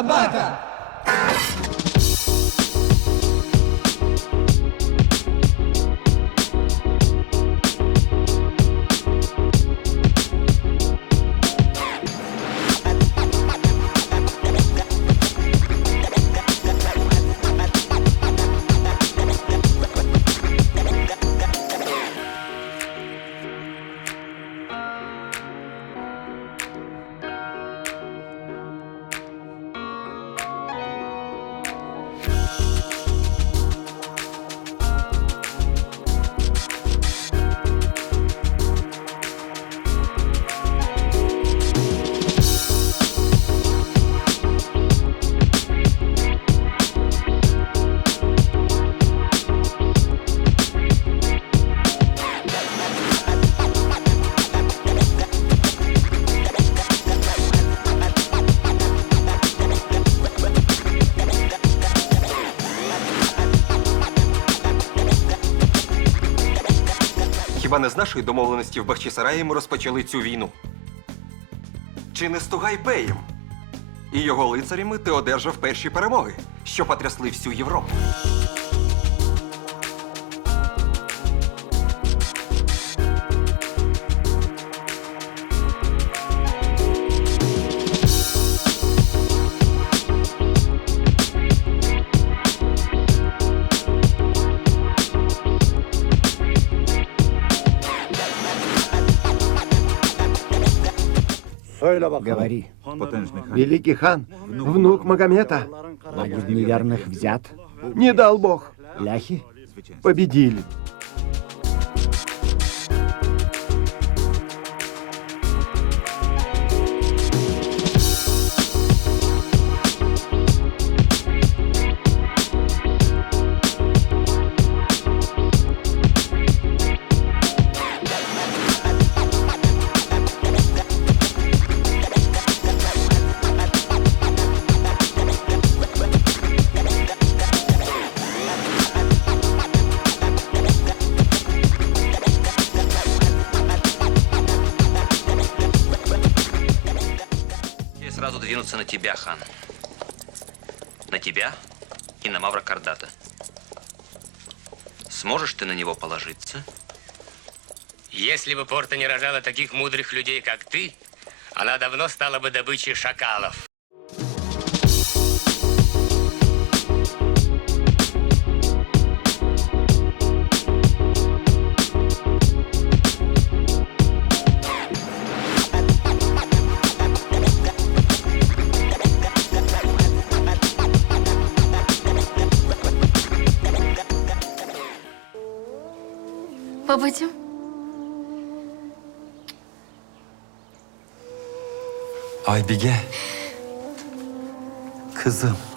Собака! Хіба не з нашої домовленості в Бахчисараї ми розпочали цю війну? Чи не з Тугай-Беєм і його лицарями ти одержав перші перемоги, що потрясли всю Європу? Говори. Великий хан, внук Магомета. Лагерь неверных взят. Не дал Бог. Ляхи? Победили. Сразу двинуться на тебя, хан. На тебя и на Мавра Кардата. Сможешь ты на него положиться? Если бы Порта не рожала таких мудрых людей, как ты, она давно стала бы добычей шакалов. Babacığım. Aybige. Kızım.